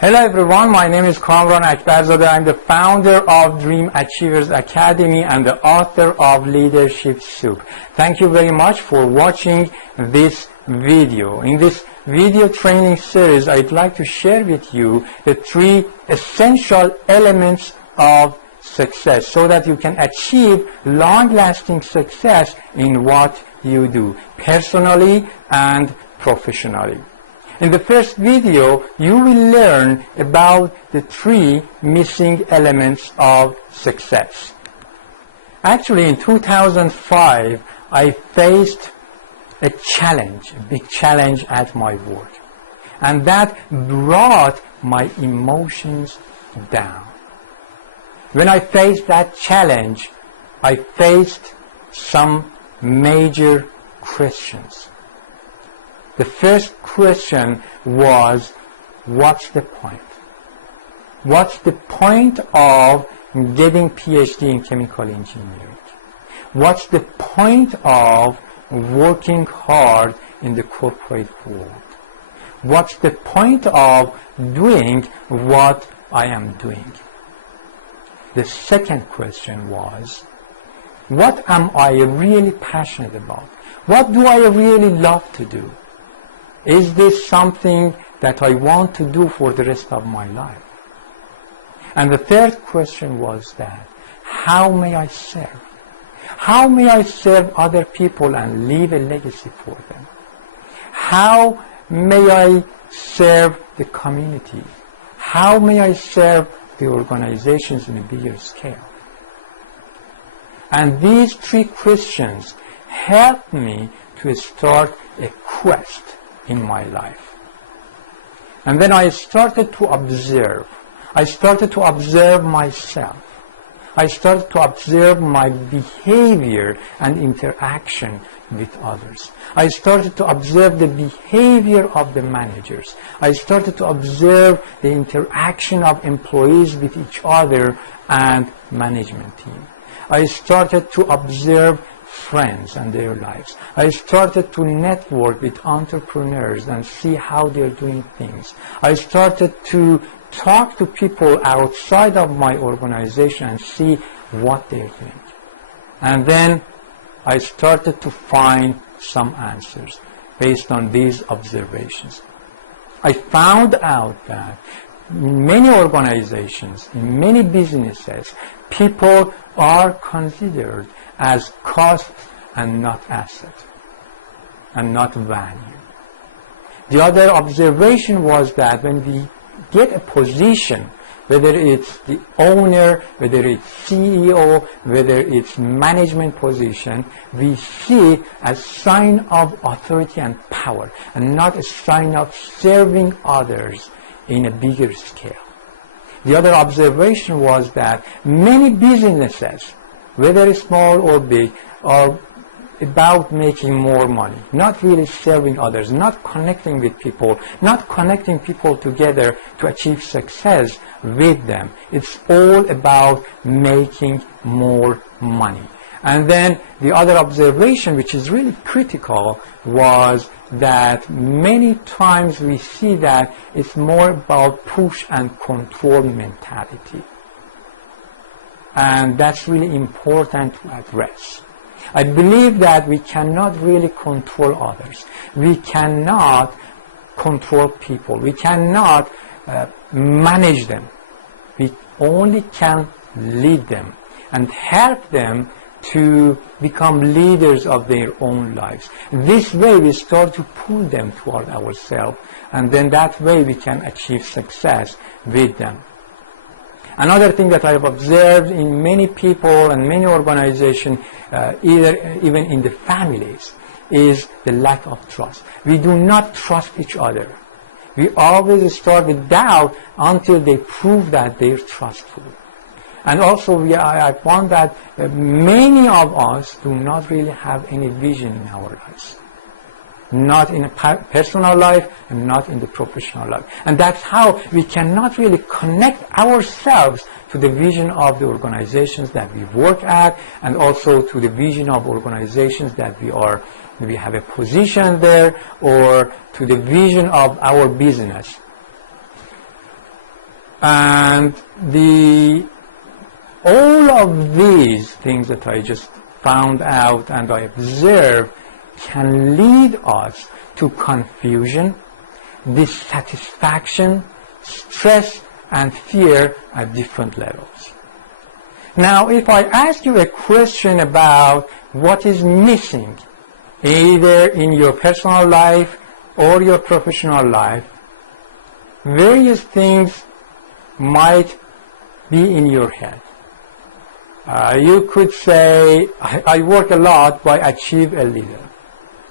Hello everyone, my name is Kamran Akbarzadeh. I'm the founder of Dream Achievers Academy and the author of Leadership Soup. Thank you very much for watching this video. In this video training series, I'd like to share with you the 3 essential elements of success so that you can achieve long-lasting success in what you do, personally and professionally. In the first video, you will learn about the 3 missing elements of success. Actually, in 2005, I faced a challenge, a big challenge at my work. And that brought my emotions down. When I faced that challenge, I faced some major questions. The first question was, what's the point? What's the point of getting PhD in chemical engineering? What's the point of working hard in the corporate world? What's the point of doing what I am doing? The second question was, what am I really passionate about? What do I really love to do? Is this something that I want to do for the rest of my life? And the third question was that, how may I serve? How may I serve other people and leave a legacy for them? How may I serve the community? How may I serve the organizations in a bigger scale? And these 3 questions helped me to start a quest in my life. And then I started to observe. I started to observe myself. I started to observe my behavior and interaction with others. I started to observe the behavior of the managers. I started to observe the interaction of employees with each other and management team. I started to observe friends and their lives. I started to network with entrepreneurs and see how they're doing things. I started to talk to people outside of my organization and see what they're doing. And then I started to find some answers based on these observations. I found out that in many organizations, in many businesses, people are considered as cost and not asset, and not value. The other observation was that when we get a position, whether it's the owner, whether it's CEO, whether it's management position, we see it as sign of authority and power, and not a sign of serving others in a bigger scale. The other observation was that many businesses, whether small or big, are about making more money, not really serving others, not connecting with people, not connecting people together to achieve success with them. It's all about making more money. And then the other observation, which is really critical, was that many times we see that it's more about push and control mentality. And that's really important to address. I believe that we cannot really control others. We cannot control people. We cannot manage them. We only can lead them and help them to become leaders of their own lives. This way we start to pull them toward ourselves, and then that way we can achieve success with them. Another thing that I've observed in many people and many organizations, even in the families, is the lack of trust. We do not trust each other. We always start with doubt until they prove that they're trustful. And also I found that many of us do not really have any vision in our lives. Not in a personal life and not in the professional life. And that's how we cannot really connect ourselves to the vision of the organizations that we work at, and also to the vision of organizations that we have a position there, or to the vision of our business. And all of these things that I just found out and I observed can lead us to confusion, dissatisfaction, stress, and fear at different levels. Now, if I ask you a question about what is missing, either in your personal life or your professional life, various things might be in your head. You could say, I work a lot, but I achieve a little.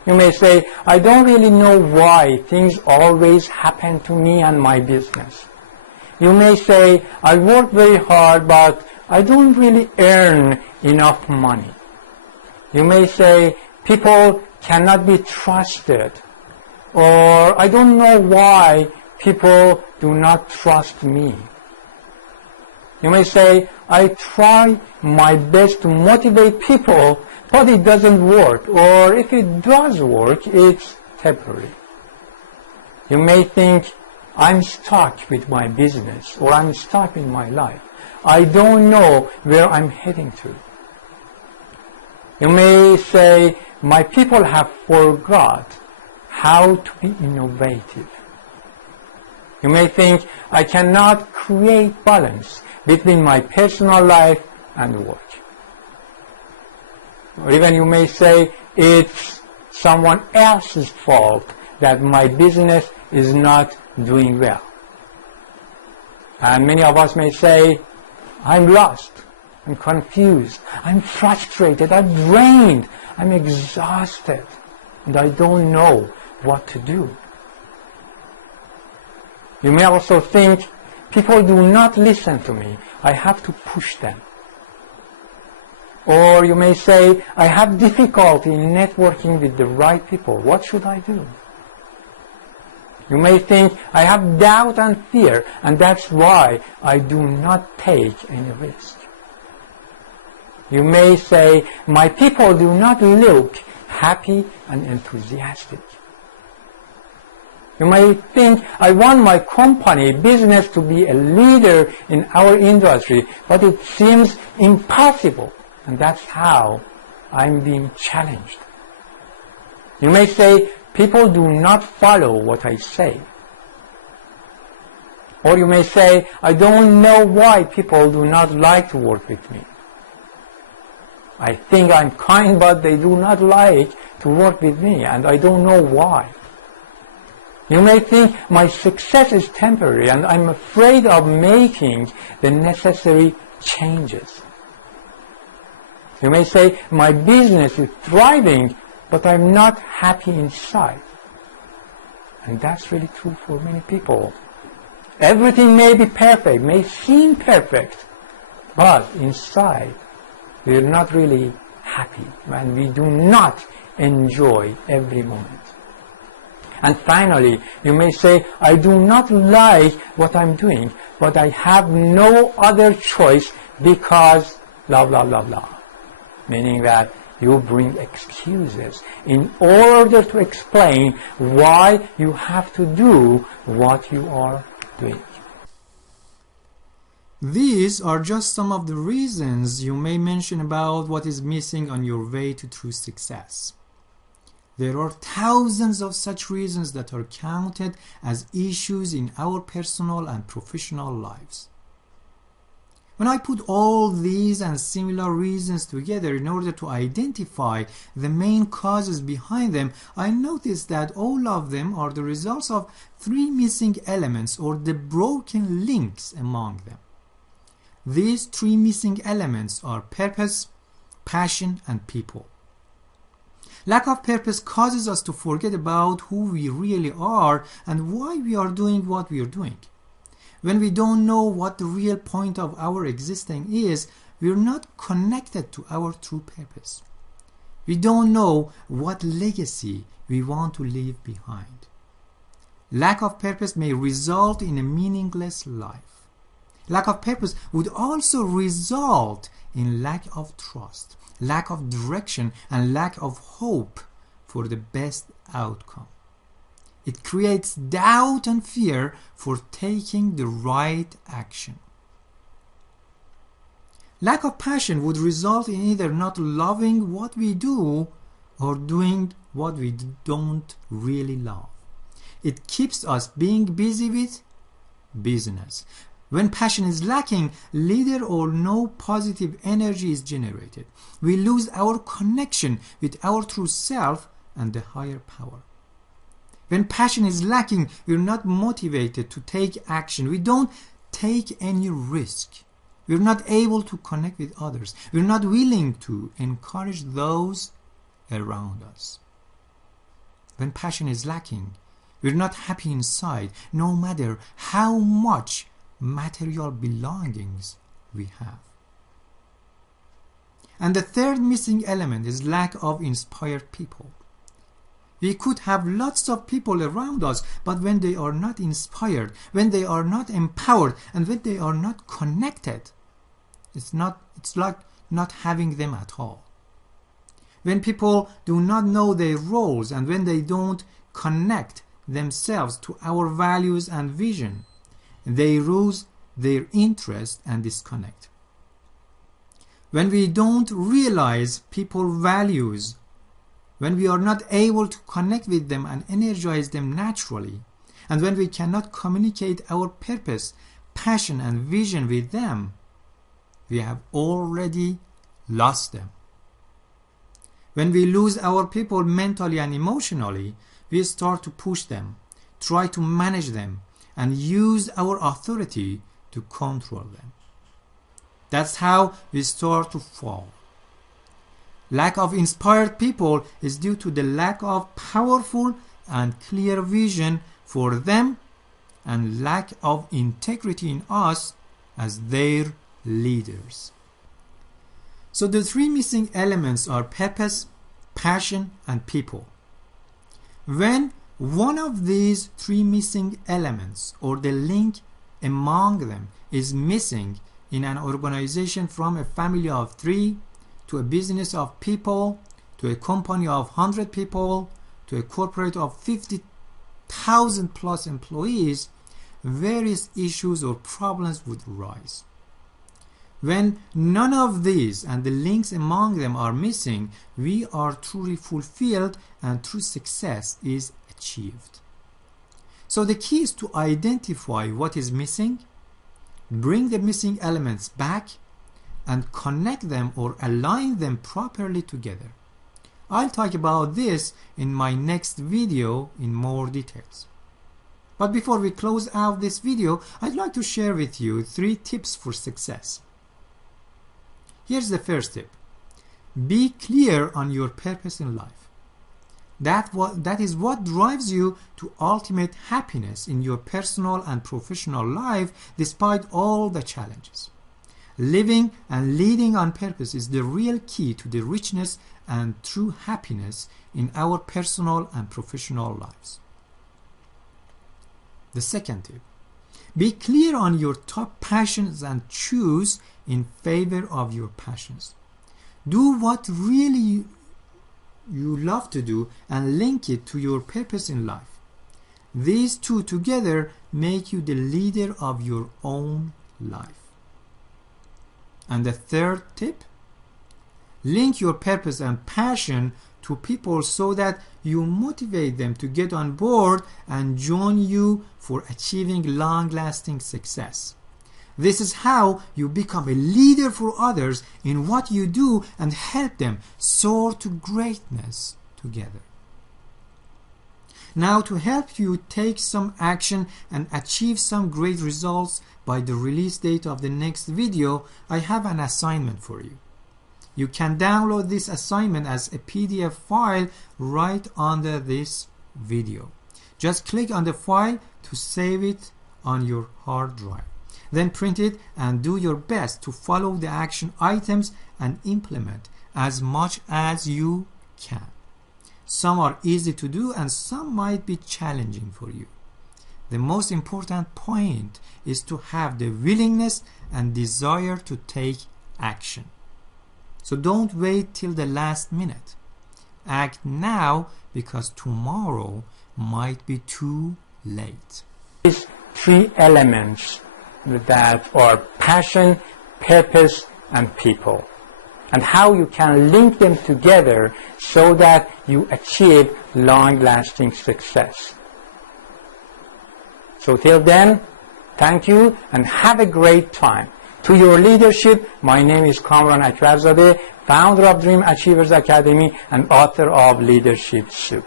You may say, I don't really know why things always happen to me and my business. You may say, I work very hard, but I don't really earn enough money. You may say, people cannot be trusted. Or, I don't know why people do not trust me. You may say, I try my best to motivate people, but it doesn't work. Or if it does work, it's temporary. You may think, I'm stuck with my business, or I'm stuck in my life. I don't know where I'm heading to. You may say, my people have forgot how to be innovative. You may think, I cannot create balance between my personal life and work. Or even you may say, it's someone else's fault that my business is not doing well. And many of us may say, I'm lost, I'm confused, I'm frustrated, I'm drained, I'm exhausted, and I don't know what to do. You may also think, people do not listen to me, I have to push them. Or you may say, I have difficulty in networking with the right people, what should I do? You may think, I have doubt and fear, and that's why I do not take any risk. You may say, my people do not look happy and enthusiastic. You may think, I want my company, business to be a leader in our industry, but it seems impossible, and that's how I'm being challenged. You may say, people do not follow what I say. Or you may say, I don't know why people do not like to work with me. I think I'm kind, but they do not like to work with me, and I don't know why. You may think my success is temporary, and I'm afraid of making the necessary changes. You may say, my business is thriving, but I'm not happy inside. And that's really true for many people. Everything may be perfect, may seem perfect, but inside we're not really happy, and we do not enjoy every moment. And finally, you may say, I do not like what I'm doing, but I have no other choice because blah, blah, blah, blah. Meaning that you bring excuses in order to explain why you have to do what you are doing. These are just some of the reasons you may mention about what is missing on your way to true success. There are thousands of such reasons that are counted as issues in our personal and professional lives. When I put all these and similar reasons together in order to identify the main causes behind them, I noticed that all of them are the results of three missing elements, or the broken links among them. These three missing elements are purpose, passion, and people. Lack of purpose causes us to forget about who we really are and why we are doing what we are doing. When we don't know what the real point of our existing is, we are not connected to our true purpose. We don't know what legacy we want to leave behind. Lack of purpose may result in a meaningless life. Lack of purpose would also result in lack of trust, lack of direction, and lack of hope for the best outcome. It creates doubt and fear for taking the right action. Lack of passion would result in either not loving what we do or doing what we don't really love. It keeps us being busy with business. When passion is lacking, little or no positive energy is generated. We lose our connection with our true self and the higher power. When passion is lacking, we're not motivated to take action. We don't take any risk. We're not able to connect with others. We're not willing to encourage those around us. When passion is lacking, we're not happy inside, no matter how much material belongings we have. And the third missing element is lack of inspired people. We could have lots of people around us, but when they are not inspired, when they are not empowered, and when they are not connected, it's like not having them at all. When people do not know their roles and when they don't connect themselves to our values and vision, they lose their interest and disconnect. When we don't realize people's values, when we are not able to connect with them and energize them naturally, and when we cannot communicate our purpose, passion, and vision with them, we have already lost them. When we lose our people mentally and emotionally, we start to push them, try to manage them, and use our authority to control them. That's how we start to fall. Lack of inspired people is due to the lack of powerful and clear vision for them and lack of integrity in us as their leaders. So the three missing elements are purpose, passion, and people. When one of these three missing elements or the link among them is missing in an organization, from a family of 3 to a business of people to a company of 100 people to a corporate of 50,000 plus employees, various issues or problems would arise. When none of these and the links among them are missing, we are truly fulfilled and true success is achieved. So the key is to identify what is missing, bring the missing elements back, and connect them or align them properly together. I'll talk about this in my next video in more details. But before we close out this video, I'd like to share with you 3 tips for success. Here's the first tip. Be clear on your purpose in life. That is what drives you to ultimate happiness in your personal and professional life despite all the challenges. Living and leading on purpose is the real key to the richness and true happiness in our personal and professional lives. The second tip. Be clear on your top passions and choose in favor of your passions. Do what really you love to do and link it to your purpose in life. These two together make you the leader of your own life. And the third tip, link your purpose and passion to people so that you motivate them to get on board and join you for achieving long-lasting success. This is how you become a leader for others in what you do and help them soar to greatness together. Now, to help you take some action and achieve some great results by the release date of the next video, I have an assignment for you. You can download this assignment as a PDF file right under this video. Just click on the file to save it on your hard drive. Then print it and do your best to follow the action items and implement as much as you can. Some are easy to do and some might be challenging for you. The most important point is to have the willingness and desire to take action. So don't wait till the last minute. Act now, because tomorrow might be too late. These three elements that are passion, purpose, and people, and how you can link them together so that you achieve long-lasting success. So till then, thank you and have a great time. To your leadership, my name is Kamran Akbarzadeh, founder of Dream Achievers Academy and author of Leadership Soup.